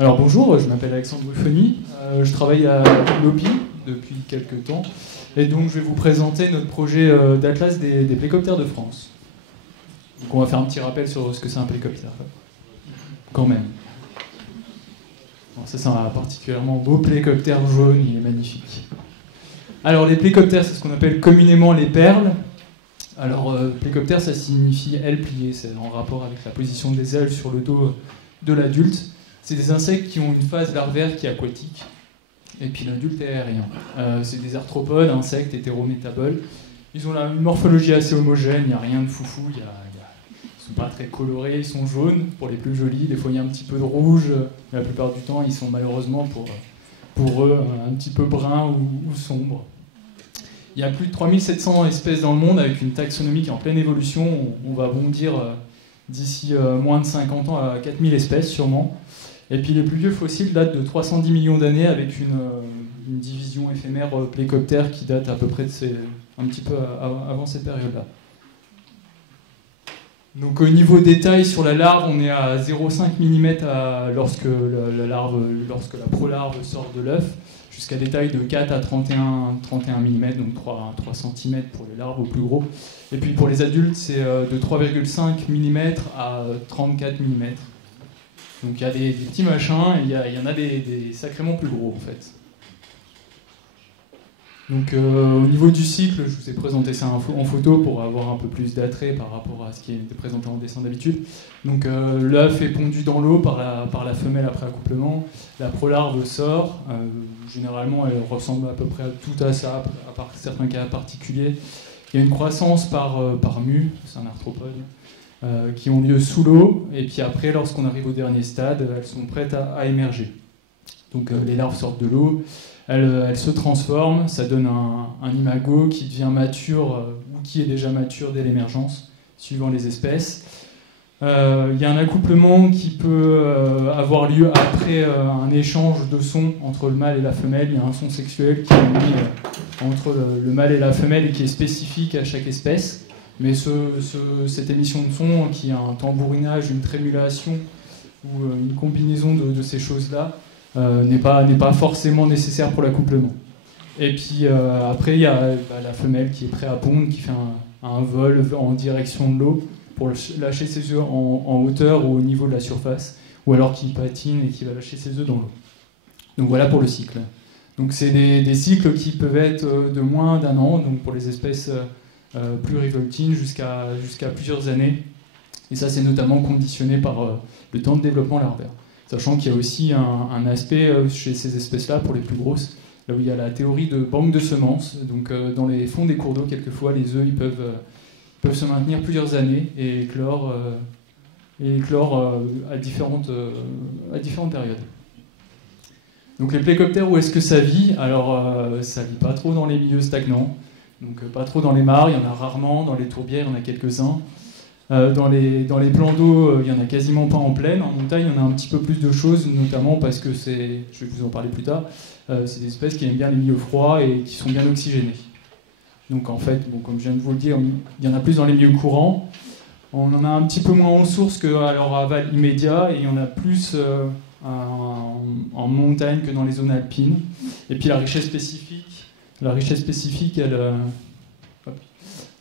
Alors bonjour, je m'appelle Alexandre Buffoni, je travaille à l'OPI depuis quelques temps, et donc je vais vous présenter notre projet d'atlas des plécoptères de France. Donc on va faire un petit rappel sur ce que c'est un plécoptère, quand même. Alors ça c'est un particulièrement beau plécoptère jaune, il est magnifique. Alors les plécoptères, c'est ce qu'on appelle communément les perles. Alors plécoptère, ça signifie aile pliée, c'est en rapport avec la position des ailes sur le dos de l'adulte. C'est des insectes qui ont une phase larvaire qui est aquatique, et puis l'adulte est aérien. C'est des arthropodes, insectes hétérométaboles. Ils ont une morphologie assez homogène, il n'y a rien de foufou, ils ne sont pas très colorés, ils sont jaunes pour les plus jolis, des fois il y a un petit peu de rouge, mais la plupart du temps ils sont malheureusement pour eux un petit peu bruns ou sombres. Il y a plus de 3700 espèces dans le monde avec une taxonomie qui est en pleine évolution, on va bondir d'ici moins de 50 ans à 4000 espèces sûrement. Et puis les plus vieux fossiles datent de 310 millions d'années avec une division éphémère plécoptère qui date à peu près un petit peu avant cette période-là. Donc au niveau détail sur la larve, on est à 0,5 mm lorsque la prolarve sort de l'œuf, jusqu'à des tailles de 4 à 31 mm, donc 3 cm pour les larves au plus gros. Et puis pour les adultes, c'est de 3,5 mm à 34 mm. Donc il y a des petits machins, et il y en a des sacrément plus gros en fait. Donc au niveau du cycle, je vous ai présenté ça en photo pour avoir un peu plus d'attrait par rapport à ce qui est présenté en dessin d'habitude. Donc l'œuf est pondu dans l'eau par la femelle après accouplement, la prolarve sort, généralement elle ressemble à peu près tout à ça, à part certains cas particuliers. Il y a une croissance par mue, c'est un arthropode, qui ont lieu sous l'eau, et puis après, lorsqu'on arrive au dernier stade, elles sont prêtes à émerger. Donc les larves sortent de l'eau, elles se transforment, ça donne un imago qui devient mature, ou qui est déjà mature dès l'émergence, suivant les espèces. Il y a un accouplement qui peut avoir lieu après un échange de sons entre le mâle et la femelle. Il y a un son sexuel qui est mis entre le mâle et la femelle et qui est spécifique à chaque espèce. Mais cette émission de son, qui a un tambourinage, une trémulation ou une combinaison de ces choses-là, n'est pas forcément nécessaire pour l'accouplement. Et puis après, il y a la femelle qui est prête à pondre, qui fait un vol en direction de l'eau pour lâcher ses œufs en hauteur ou au niveau de la surface, ou alors qui patine et qui va lâcher ses œufs dans l'eau. Donc voilà pour le cycle. Donc c'est des cycles qui peuvent être de moins d'un an, donc pour les espèces plurivoltines jusqu'à plusieurs années. Et ça, c'est notamment conditionné par le temps de développement larvaire. Sachant qu'il y a aussi un aspect chez ces espèces-là, pour les plus grosses, là où il y a la théorie de banque de semences. Donc dans les fonds des cours d'eau, quelquefois, les œufs ils peuvent se maintenir plusieurs années et éclore à différentes périodes. Donc les plécoptères, où est-ce que ça vit? Alors ça vit pas trop dans les milieux stagnants. Donc pas trop dans les mares, il y en a rarement, dans les tourbières, il y en a quelques-uns. Dans les plans d'eau, il n'y en a quasiment pas en plaine. En montagne, il y en a un petit peu plus de choses, notamment parce que je vais vous en parler plus tard, c'est des espèces qui aiment bien les milieux froids et qui sont bien oxygénés. Donc en fait, comme je viens de vous le dire, il y en a plus dans les milieux courants. On en a un petit peu moins en source qu'à leur aval immédiat, et il y en a plus en montagne que dans les zones alpines. Et puis la richesse spécifique,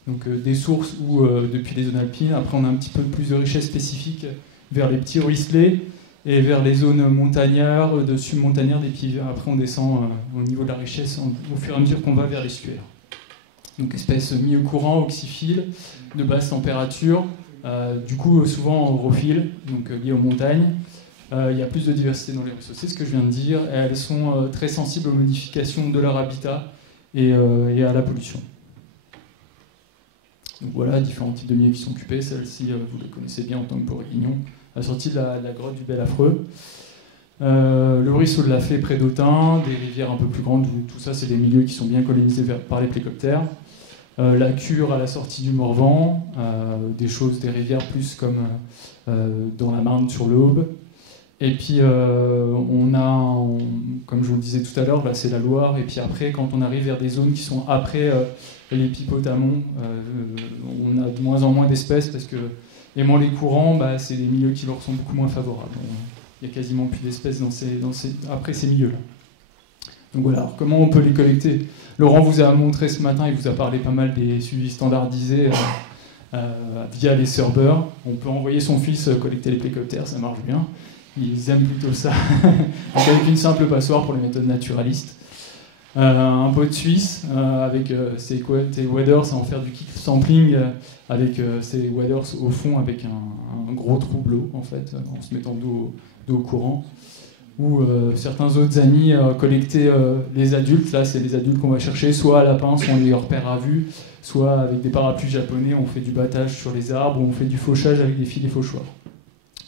donc des sources ou depuis les zones alpines. Après, on a un petit peu plus de richesse spécifique vers les petits ruisselets et vers les zones montagnardes, submontagnardes, et puis après on descend au niveau de la richesse au fur et à mesure qu'on va vers l'estuaire. Donc espèces milieu courant, oxyphiles, de basse température, du coup souvent orophiles, donc liées aux montagnes. Il y a plus de diversité dans les ruisseaux, c'est ce que je viens de dire, et elles sont très sensibles aux modifications de leur habitat et à la pollution. Donc voilà, différents types de milieux qui sont occupés. Celle-ci, vous la connaissez bien en tant que Poriguignon, à la sortie de la grotte du Bel Affreux. Le ruisseau de la Fée près d'Autun, des rivières un peu plus grandes, tout ça, c'est des milieux qui sont bien colonisés par les plécoptères. La Cure à la sortie du Morvan, des rivières plus comme dans la Marne sur l'Aube. Et puis on a, comme je vous le disais tout à l'heure, là c'est la Loire, et puis après quand on arrive vers des zones qui sont après l'Épipotamon, on a de moins en moins d'espèces parce que aimant les courants, c'est des milieux qui leur sont beaucoup moins favorables. il n'y a quasiment plus d'espèces après ces milieux-là. Donc voilà, alors comment on peut les collecter? Laurent vous a montré ce matin, il vous a parlé pas mal des suivis standardisés via les serveurs. On peut envoyer son fils collecter les plécoptères, ça marche bien. Ils aiment plutôt ça. Donc avec une simple passoire pour les méthodes naturalistes. Un bot suisse avec ses waders à en faire du kick sampling avec ses waders au fond avec un gros trou bleu en fait, en se mettant dos au courant. Ou certains autres amis collecter les adultes. Là, c'est les adultes qu'on va chercher, soit à lapin, soit on les repère à vue, soit avec des parapluies japonais, on fait du battage sur les arbres, ou on fait du fauchage avec des filets fauchoirs.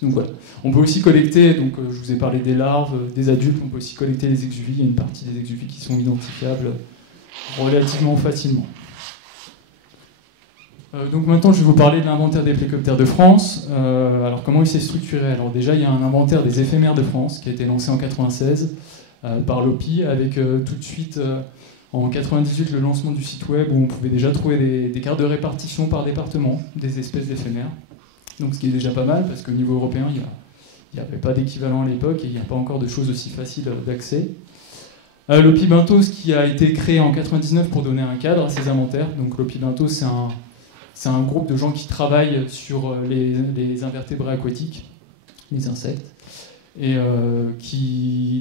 Donc voilà. On peut aussi collecter, donc je vous ai parlé des larves, des adultes, on peut aussi collecter les exuvies. Il y a une partie des exuvies qui sont identifiables relativement facilement. Donc maintenant, je vais vous parler de l'inventaire des plécoptères de France. Alors comment il s'est structuré? Alors déjà, il y a un inventaire des éphémères de France qui a été lancé en 1996 par l'OPI, avec tout de suite en 1998 le lancement du site web où on pouvait déjà trouver des cartes de répartition par département des espèces d'éphémères. Donc ce qui est déjà pas mal, parce qu'au niveau européen, il n'y avait pas d'équivalent à l'époque et il n'y a pas encore de choses aussi faciles d'accès. L'OPI Bentos qui a été créé en 1999 pour donner un cadre à ces inventaires. Donc l'OPI Bentos, c'est un groupe de gens qui travaillent sur les invertébrés aquatiques, les insectes, et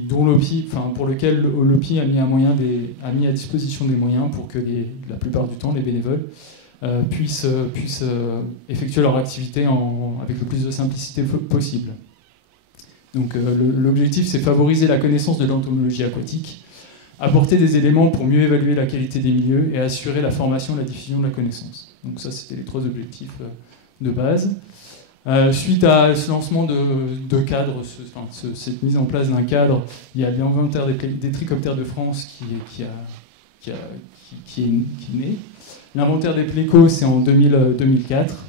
pour lequel l'OPI a mis à disposition des moyens pour que la plupart du temps les bénévoles puissent effectuer leur activité avec le plus de simplicité possible. Donc l'objectif, c'est favoriser la connaissance de l'entomologie aquatique, apporter des éléments pour mieux évaluer la qualité des milieux et assurer la formation et la diffusion de la connaissance. Donc ça, c'était les 3 objectifs de base. Suite à ce lancement de cadre, cette mise en place d'un cadre, il y a l'inventaire des trichoptères de France qui est né. L'inventaire des plécos, c'est en 2004.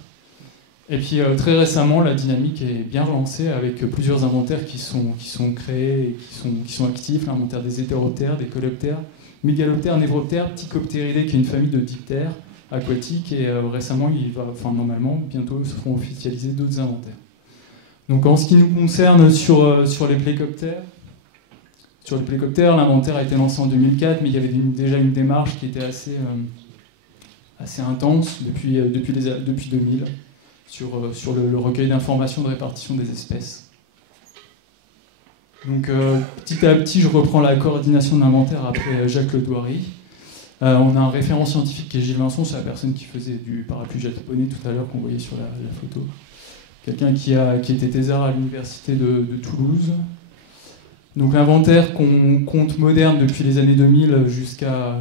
Et puis très récemment, la dynamique est bien relancée avec plusieurs inventaires qui sont créés et qui sont actifs. L'inventaire des hétéroptères, des coléoptères, mégaloptères, névroptères, ptychoptéridés, qui est une famille de diptères aquatiques. Et récemment, normalement, bientôt se feront officialiser d'autres inventaires. Donc en ce qui nous concerne sur les plécoptères, l'inventaire a été lancé en 2004, mais il y avait déjà une démarche qui était assez intense depuis 2000 sur le recueil d'informations de répartition des espèces. Donc petit à petit, je reprends la coordination de l'inventaire après Jacques Ledouary. On a un référent scientifique qui est Gilles Vincent, c'est la personne qui faisait du parapluie japonais tout à l'heure qu'on voyait sur la photo. Quelqu'un qui était thésard à l'université de Toulouse. Donc l'inventaire qu'on compte moderne depuis les années 2000 jusqu'à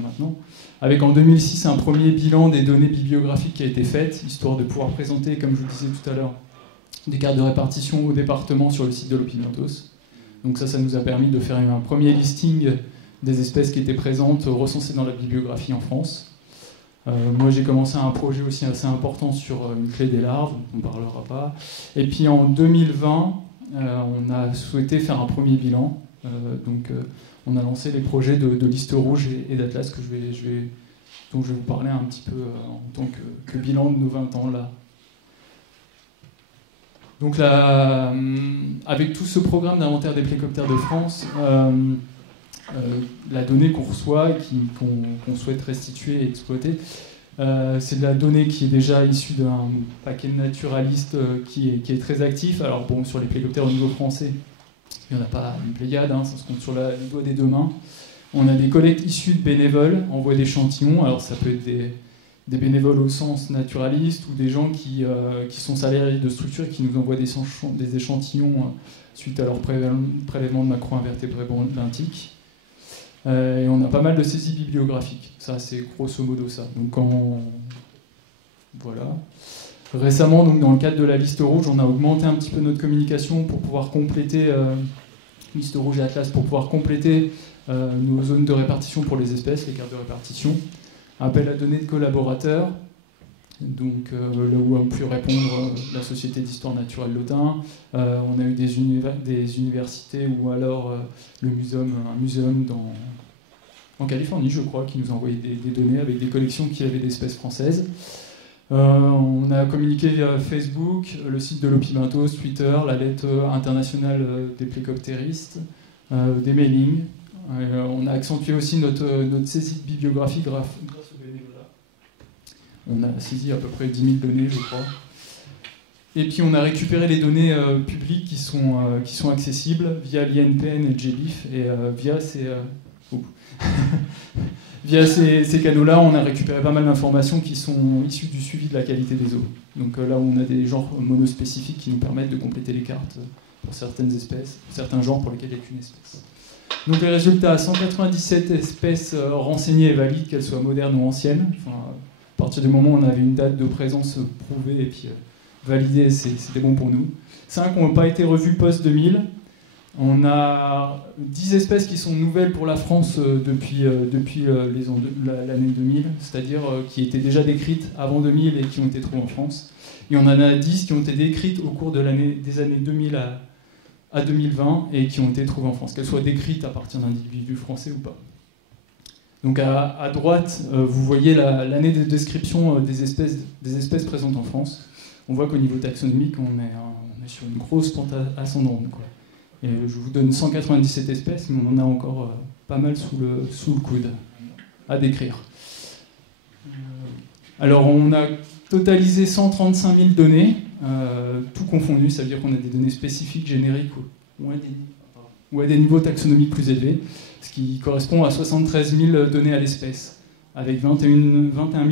maintenant, avec en 2006 un premier bilan des données bibliographiques qui a été fait, histoire de pouvoir présenter, comme je vous disais tout à l'heure, des cartes de répartition au département sur le site de l'OPI Bentos. Donc ça nous a permis de faire un premier listing des espèces qui étaient présentes, recensées dans la bibliographie en France. Moi j'ai commencé un projet aussi assez important sur une clé des larves, on ne parlera pas. Et puis en 2020, on a souhaité faire un premier bilan. On a lancé les projets de liste rouge et d'Atlas dont je vais vous parler un petit peu en tant que bilan de nos 20 ans là. Donc là, avec tout ce programme d'inventaire des plécoptères de France, la donnée qu'on reçoit et qu'on souhaite restituer et exploiter, c'est de la donnée qui est déjà issue d'un paquet de naturalistes qui est très actif. Alors bon, sur les plécoptères au niveau français, il n'y en a pas une pléiade, ça se compte sur les doigts des 2 mains. On a des collectes issues de bénévoles, envoient d'échantillons. Alors ça peut être des bénévoles au sens naturaliste ou des gens qui sont salariés de structures qui nous envoient des échantillons suite à leur prélèvement de macro-invertébrés benthiques. Et on a pas mal de saisies bibliographiques. Ça, c'est grosso modo ça. Donc voilà. Récemment, donc, dans le cadre de la liste rouge, on a augmenté un petit peu notre communication pour pouvoir compléter, liste rouge et Atlas, pour pouvoir compléter nos zones de répartition pour les espèces, les cartes de répartition. Appel à données de collaborateurs, donc là où a pu répondre la Société d'Histoire Naturelle d'Autun. On a eu des universités ou alors un muséum en Californie, je crois, qui nous a envoyé des données avec des collections qui avaient d'espèces françaises. On a communiqué via Facebook, le site de l'Opibentos, Twitter, la lettre internationale des plécoptéristes, des mailings. On a accentué aussi notre saisie de bibliographie grâce au bénévolat. On a saisi à peu près 10 000 données, je crois. Et puis on a récupéré les données publiques qui sont accessibles via l'INPN et le GBIF. Et via ces canaux-là, on a récupéré pas mal d'informations qui sont issues du suivi de la qualité des eaux. Donc là où on a des genres monospécifiques qui nous permettent de compléter les cartes pour certaines espèces, pour certains genres pour lesquels il n'y a qu'une espèce. Donc les résultats, 197 espèces renseignées et valides, qu'elles soient modernes ou anciennes. Enfin, à partir du moment où on avait une date de présence prouvée et puis validée, c'était bon pour nous. 5 n'ont pas été revues post-2000. On a 10 espèces qui sont nouvelles pour la France depuis l'année 2000, c'est-à-dire qui étaient déjà décrites avant 2000 et qui ont été trouvées en France. Et on en a 10 qui ont été décrites au cours des années 2000 à 2020 et qui ont été trouvées en France, qu'elles soient décrites à partir d'individus français ou pas. Donc à droite, vous voyez l'année de description des espèces présentes en France. On voit qu'au niveau taxonomique, on est sur une grosse pente ascendante, quoi. Et je vous donne 197 espèces, mais on en a encore pas mal sous le coude à décrire. Alors on a totalisé 135 000 données, tout confondu, ça veut dire qu'on a des données spécifiques, génériques ou à des niveaux taxonomiques plus élevés, ce qui correspond à 73 000 données à l'espèce, avec 21 000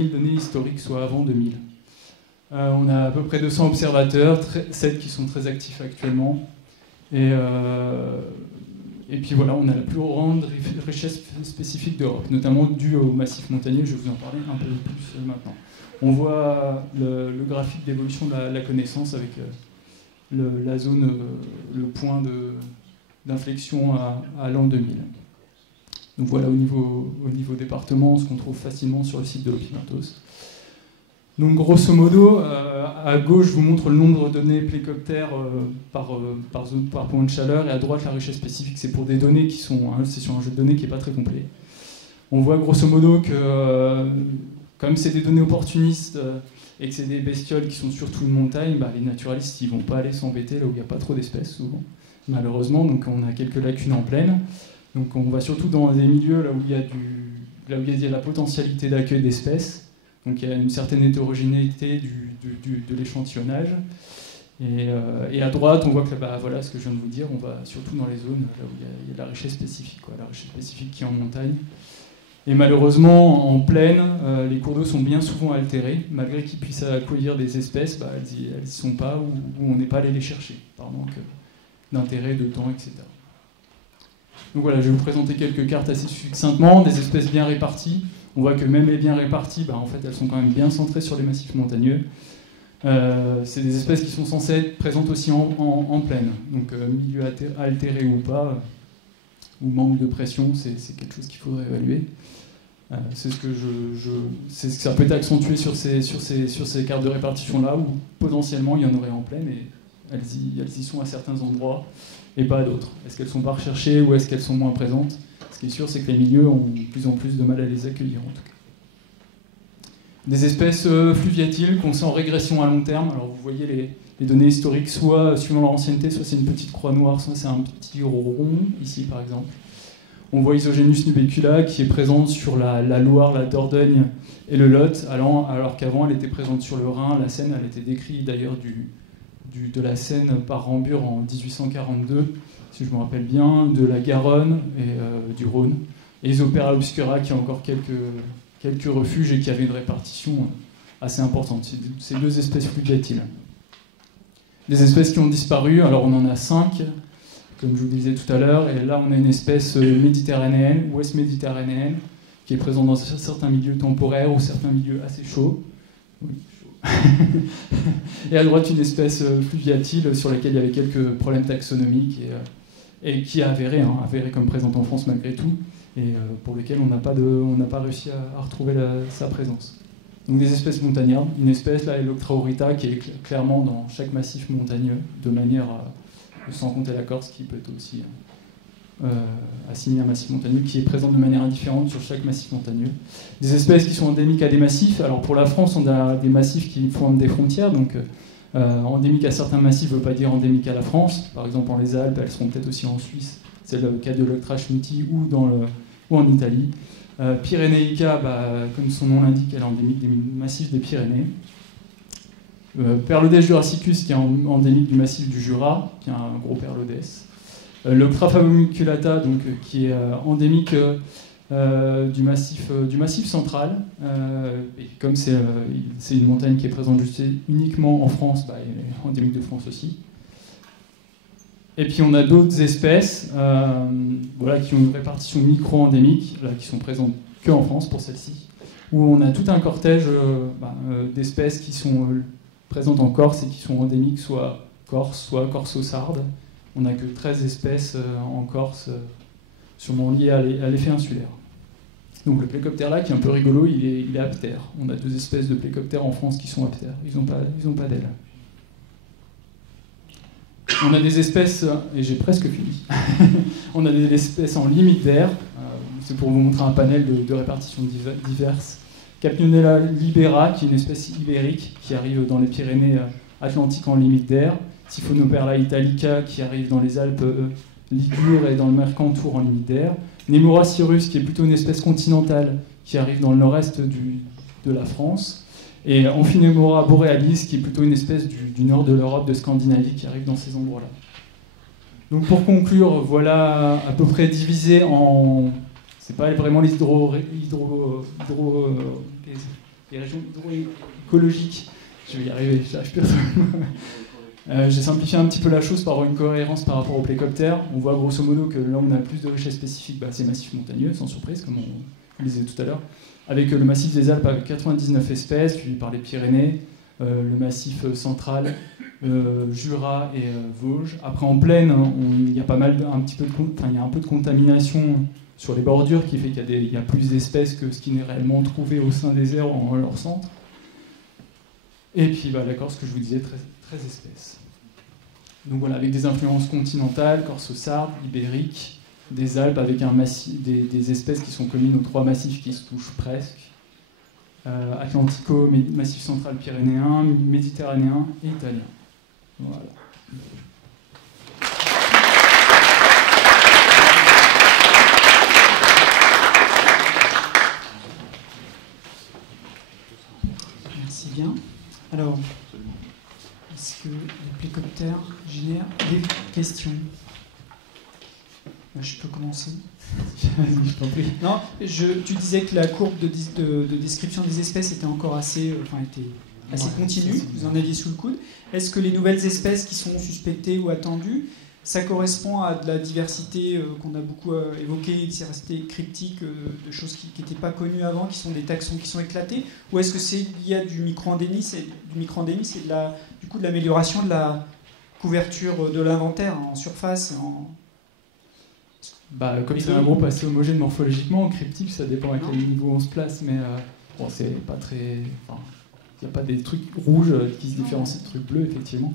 données historiques, soit avant 2000. On a à peu près 200 observateurs, 7 qui sont très actifs actuellement. Et puis voilà, on a la plus grande richesse spécifique d'Europe, notamment due au massif montagneux, je vais vous en parler un peu plus maintenant. On voit le graphique d'évolution de la connaissance avec la zone, le point d'inflexion à l'an 2000. Donc voilà au niveau département, ce qu'on trouve facilement sur le site de l'Opibentos. Donc grosso modo, à gauche, je vous montre le nombre de données plécoptères par point de chaleur, et à droite, la richesse spécifique. C'est pour des données qui sont... c'est sur un jeu de données qui n'est pas très complet. On voit grosso modo que, comme c'est des données opportunistes et que c'est des bestioles qui sont surtout de montagne, les naturalistes ils vont pas aller s'embêter là où il n'y a pas trop d'espèces, souvent, malheureusement. Donc on a quelques lacunes en plaine. Donc on va surtout dans des milieux là où il y a la potentialité d'accueil d'espèces. Donc il y a une certaine hétérogénéité de l'échantillonnage. Et à droite, on voit que voilà ce que je viens de vous dire, on va surtout dans les zones là où il y a de la richesse spécifique, la richesse spécifique qui est en montagne. Et malheureusement, en plaine, les cours d'eau sont bien souvent altérés, malgré qu'ils puissent accueillir des espèces, elles n'y sont pas, ou on n'est pas allé les chercher, par manque d'intérêt, de temps, etc. Donc voilà, je vais vous présenter quelques cartes assez succinctement, des espèces bien réparties. On voit que même les bien réparties, en fait, elles sont quand même bien centrées sur les massifs montagneux. C'est des espèces qui sont censées être présentes aussi en plaine. Donc milieu altéré ou pas, ou manque de pression, c'est quelque chose qu'il faudrait évaluer. C'est ce que ça peut être accentué sur ces cartes de répartition là, où potentiellement il y en aurait en plaine et elles y sont à certains endroits et pas à d'autres. Est-ce qu'elles sont pas recherchées ou est-ce qu'elles sont moins présentes? Ce qui est sûr, c'est que les milieux ont de plus en plus de mal à les accueillir, en tout cas. Des espèces fluviatiles qu'on sent en régression à long terme. Alors vous voyez les données historiques, soit suivant leur ancienneté, soit c'est une petite croix noire, soit c'est un petit rond, ici par exemple. On voit Isogenus nubecula qui est présente sur la Loire, la Dordogne et le Lot, alors qu'avant elle était présente sur le Rhin, la Seine. Elle était décrite d'ailleurs de la Seine par Rambur en 1842, si je me rappelle bien, de la Garonne et du Rhône. Et Isopera obscura qui a encore quelques refuges et qui avait une répartition assez importante. Ces deux espèces fluviatiles. Des espèces qui ont disparu, alors on en a 5, comme je vous le disais tout à l'heure, et là on a une espèce méditerranéenne, ouest méditerranéenne, qui est présente dans certains milieux temporaires ou certains milieux assez chauds. Oui, chaud. Et à droite une espèce fluviatile sur laquelle il y avait quelques problèmes taxonomiques et qui a avéré comme présente en France malgré tout, et pour lequel on n'a pas réussi à retrouver sa présence. Donc des espèces montagnardes, une espèce là, Electra aurita, qui est clairement dans chaque massif montagneux, de manière sans compter la Corse, qui peut être aussi assimilée à un massif montagneux, qui est présente de manière indifférente sur chaque massif montagneux. Des espèces qui sont endémiques à des massifs. Alors pour la France, on a des massifs qui forment des frontières, donc endémique à certains massifs ne veut pas dire endémique à la France. Par exemple, les Alpes, elles seront peut-être aussi en Suisse. C'est le cas de l'Octrachmiti ou en Italie. Pyrénéica, comme son nom l'indique, elle est endémique des massifs des Pyrénées. Perlodès jurassicus, qui est endémique du massif du Jura, qui est un gros perlodès. L'Octraphagomiculata, qui est endémique du massif central. Et comme c'est une montagne qui est présente uniquement en France, elle est endémique de France aussi. Et puis on a d'autres espèces qui ont une répartition micro-endémique, qui sont présentes que en France pour celle-ci, où on a tout un cortège d'espèces qui sont présentes en Corse et qui sont endémiques soit corse, soit corso-sarde. On n'a que 13 espèces en Corse, sûrement liées à l'effet insulaire. Donc le plécoptère là, qui est un peu rigolo, il est aptère. On a 2 espèces de plécoptères en France qui sont aptères. Ils n'ont pas d'ailes. On a des espèces, et j'ai presque fini, on a des espèces en limite d'air. C'est pour vous montrer un panel de répartitions diverses. Capnionella libera, qui est une espèce ibérique qui arrive dans les Pyrénées Atlantiques en limite d'air. Siphonoperla italica, qui arrive dans les Alpes Ligures et dans le Mercantour en limite d'air. Nemura cyrus, qui est plutôt une espèce continentale, qui arrive dans le nord-est de la France. Et Amphinemora borealis, qui est plutôt une espèce du nord de l'Europe, de Scandinavie, qui arrive dans ces endroits-là. Donc pour conclure, voilà à peu près divisé en... C'est pas vraiment les régions hydroécologiques. Je vais y arriver, j'arrive plus à... J'ai simplifié un petit peu la chose par avoir une cohérence par rapport au plécoptère. On voit grosso modo que là où on a plus de richesse spécifique, c'est massif montagneux, sans surprise, comme on le disait tout à l'heure. Avec le massif des Alpes avec 99 espèces, suivi par les Pyrénées, le massif central, Jura et Vosges. Après en plaine, il y a un peu de contamination sur les bordures qui fait qu'il y a plus d'espèces que ce qui n'est réellement trouvé au sein des aires en leur centre. Et puis la Corse, que je vous disais, 13 espèces. Donc voilà, avec des influences continentales, corso-sardes, ibériques, des Alpes avec des espèces qui sont communes aux 3 massifs qui se touchent presque. Atlantico, massif central pyrénéen, méditerranéen et italien. Voilà. Merci bien. Alors, est-ce que les plécoptères génèrent des questions ? Je peux commencer. Je t'en prie. Non, tu disais que la courbe de description des espèces était encore assez continue. Vous en aviez sous le coude. Est-ce que les nouvelles espèces qui sont suspectées ou attendues, ça correspond à de la diversité qu'on a beaucoup évoquée, une diversité cryptique, de choses qui n'étaient pas connues avant, qui sont des taxons qui sont éclatés, ou est-ce que c'est lié à du micro-endémisme et de l'amélioration de la couverture de l'inventaire en surface Comme c'est un groupe assez homogène morphologiquement, cryptique, ça dépend à quel niveau on se place, mais c'est pas très... Il n'y a pas des trucs rouges qui se différencient de trucs bleus, effectivement.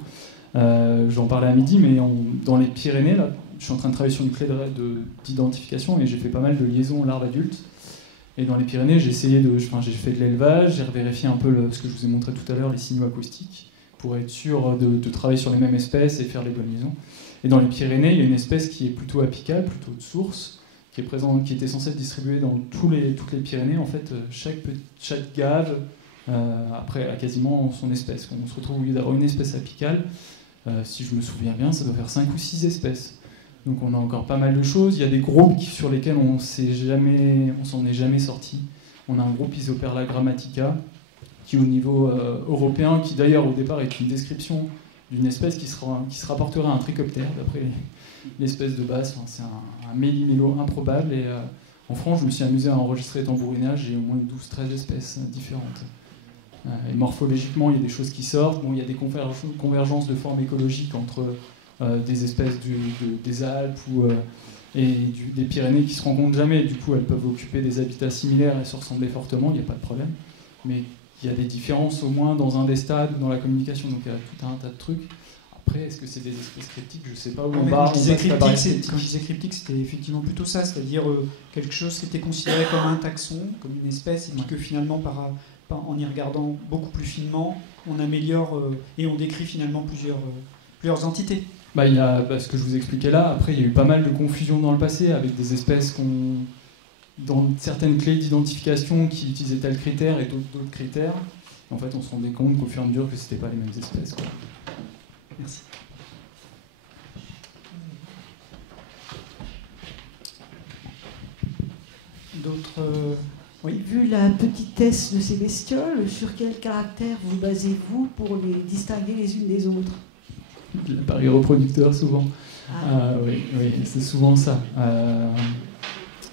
J'en parlais à midi, mais dans les Pyrénées, là, je suis en train de travailler sur une clé d'identification et j'ai fait pas mal de liaisons larves-adultes. Et dans les Pyrénées, j'ai fait de l'élevage, j'ai vérifié un peu ce que je vous ai montré tout à l'heure, les signaux acoustiques, pour être sûr de travailler sur les mêmes espèces et faire les bonnes liaisons. Et dans les Pyrénées, il y a une espèce qui est plutôt apicale, plutôt de source, qui était censée être distribuée dans toutes les Pyrénées. En fait, chaque gave après a quasiment son espèce. On se retrouve au lieu d'avoir une espèce apicale, si je me souviens bien, ça doit faire 5 ou 6 espèces. Donc on a encore pas mal de choses. Il y a des groupes sur lesquels on s'en est jamais sorti. On a un groupe Isoperla grammatica, qui au niveau européen, qui d'ailleurs au départ est une description d'une espèce qui se rapporterait à un trichoptère, d'après l'espèce de base. C'est un méli-mélo improbable. Et en France, je me suis amusé à enregistrer les tambourinages. J'ai au moins 12-13 espèces différentes. Et morphologiquement, il y a des choses qui sortent. Il y a des convergences de formes écologiques entre des espèces des Alpes des Pyrénées qui se rencontrent jamais. Du coup, elles peuvent occuper des habitats similaires et se ressembler fortement, il n'y a pas de problème. Mais il y a des différences au moins dans un des stades ou dans la communication. Donc il y a tout un tas de trucs. Après, est-ce que c'est des espèces cryptiques? Je sais pas où Non, on mais va. quand je disais cryptique, c'était effectivement plutôt ça, c'est-à-dire quelque chose qui était considéré comme un taxon, comme une espèce, et puis que finalement, en y regardant beaucoup plus finement, on améliore et on décrit finalement plusieurs entités. Bah, il y a ce que je vous expliquais là. Après, il y a eu pas mal de confusion dans le passé avec des espèces dans certaines clés d'identification qui utilisaient tel critère et d'autres critères. En fait, on se rendait compte qu'au fur et à mesure que c'était pas les mêmes espèces, quoi. Merci. D'autres oui. Vu la petitesse de ces bestioles, sur quel caractère vous basez-vous pour les distinguer les unes des autres? L'appareil reproducteur, souvent. Oui, c'est souvent ça.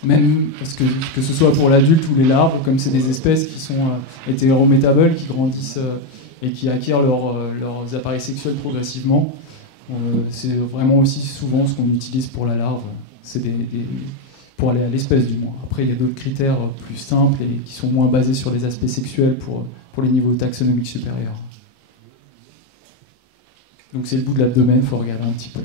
Même parce que ce soit pour l'adulte ou les larves, comme c'est des espèces qui sont hétérométaboles, qui grandissent et qui acquièrent leurs appareils sexuels progressivement, c'est vraiment aussi souvent ce qu'on utilise pour la larve. C'est pour aller à l'espèce du moins. Après, il y a d'autres critères plus simples et qui sont moins basés sur les aspects sexuels pour les niveaux taxonomiques supérieurs. Donc c'est le bout de l'abdomen, il faut regarder un petit peu.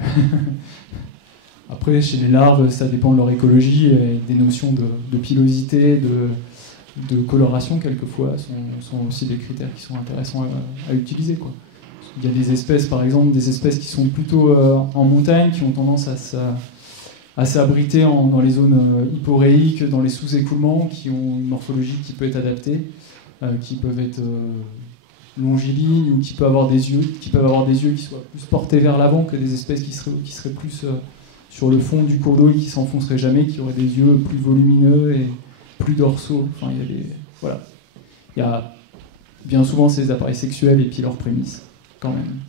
Après, chez les larves, ça dépend de leur écologie, et des notions de pilosité, de coloration, quelquefois, sont aussi des critères qui sont intéressants à utiliser, quoi. Il y a des espèces, par exemple, des espèces qui sont plutôt en montagne, qui ont tendance à s'abriter dans les zones hyporéiques, dans les sous-écoulements, qui ont une morphologie qui peut être adaptée, qui peuvent être longilignes, ou qui peuvent avoir des yeux qui soient plus portés vers l'avant que des espèces qui seraient plus sur le fond du cours d'eau et qui s'enfonceraient jamais, qui auraient des yeux plus volumineux et plus dorsaux. Enfin, il y a bien souvent ces appareils sexuels et puis leurs prémices, quand même.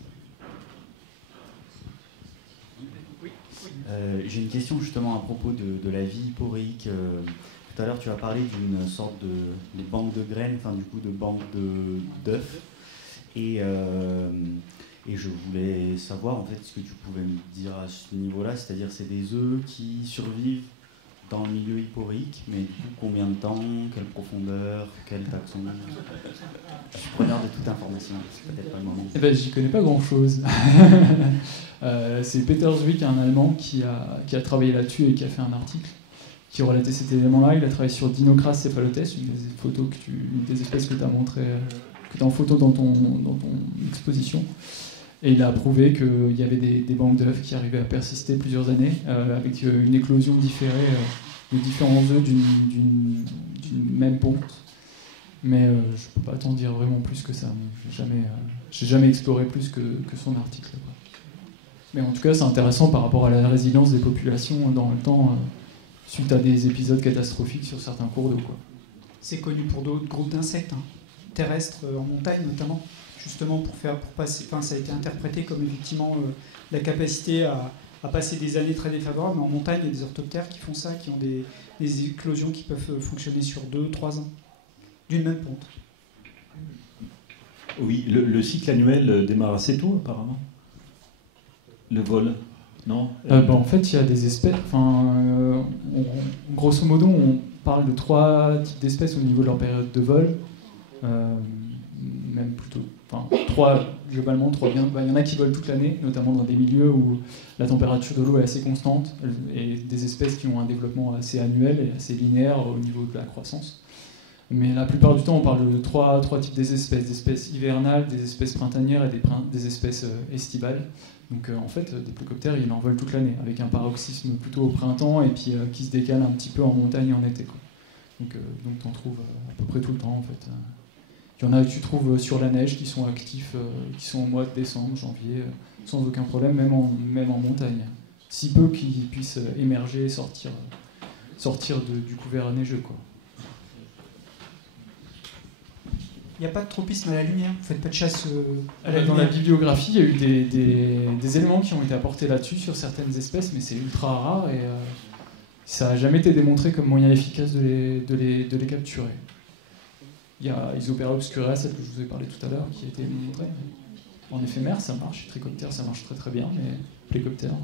J'ai une question justement à propos de la vie hyporéique. Tout à l'heure, tu as parlé d'une sorte de banque de graines, enfin du coup de banque d'œufs. Et je voulais savoir en fait ce que tu pouvais me dire à ce niveau-là, c'est-à-dire c'est des œufs qui survivent dans le milieu hyporéique, mais du coup combien de temps, quelle profondeur, quel taxon? Je suis preneur de toute information, c'est peut-être pas le moment. Eh ben, j'y connais pas grand-chose. C'est Peter Zwick, un Allemand, qui a travaillé là-dessus et qui a fait un article qui relatait cet élément-là. Il a travaillé sur Dinocras cephalotes, une des espèces que tu as montré, que tu as en photo dans ton exposition. Et il a prouvé qu'il y avait des banques d'œufs qui arrivaient à persister plusieurs années, avec une éclosion différée de différents œufs d'une même ponte. Mais je ne peux pas t'en dire vraiment plus que ça. J'ai jamais exploré plus que son article, quoi. Mais en tout cas, c'est intéressant par rapport à la résilience des populations dans le temps, suite à des épisodes catastrophiques sur certains cours d'eau, quoi. C'est connu pour d'autres groupes d'insectes, terrestres en montagne notamment, justement pour passer. Enfin, ça a été interprété comme effectivement la capacité à passer des années très défavorables. Mais en montagne, il y a des orthoptères qui font ça, qui ont des éclosions qui peuvent fonctionner sur 2-3 ans, d'une même ponte. Oui, le cycle annuel démarre assez tôt apparemment. Le vol, non En fait, il y a des espèces. Grosso modo, on parle de 3 types d'espèces au niveau de leur période de vol. Même plutôt. 3, globalement, 3 bien. Il y en a qui volent toute l'année, notamment dans des milieux où la température de l'eau est assez constante, et des espèces qui ont un développement assez annuel et assez linéaire au niveau de la croissance. Mais la plupart du temps, on parle de 3 types d'espèces. Des espèces hivernales, des espèces printanières et des espèces estivales. Donc en fait, des plécoptères, ils en volent toute l'année, avec un paroxysme plutôt au printemps et puis qui se décale un petit peu en montagne et en été, quoi. Donc tu en trouves à peu près tout le temps, en fait. Il y en a que tu trouves sur la neige qui sont actifs, qui sont au mois de décembre, janvier, sans aucun problème, même en montagne. Si peu qu'ils puissent émerger et sortir du couvert neigeux, quoi. Il n'y a pas de tropisme à la lumière, vous ne faites pas de chasse à la lumière. Dans la bibliographie, il y a eu des éléments qui ont été apportés là-dessus sur certaines espèces, mais c'est ultra rare et ça n'a jamais été démontré comme moyen efficace de les capturer. Il y a Isopera obscura, celle que je vous ai parlé tout à l'heure, qui a été démontrée. En éphémère, ça marche, Trichoptère, ça marche très très bien, mais Plécoptère...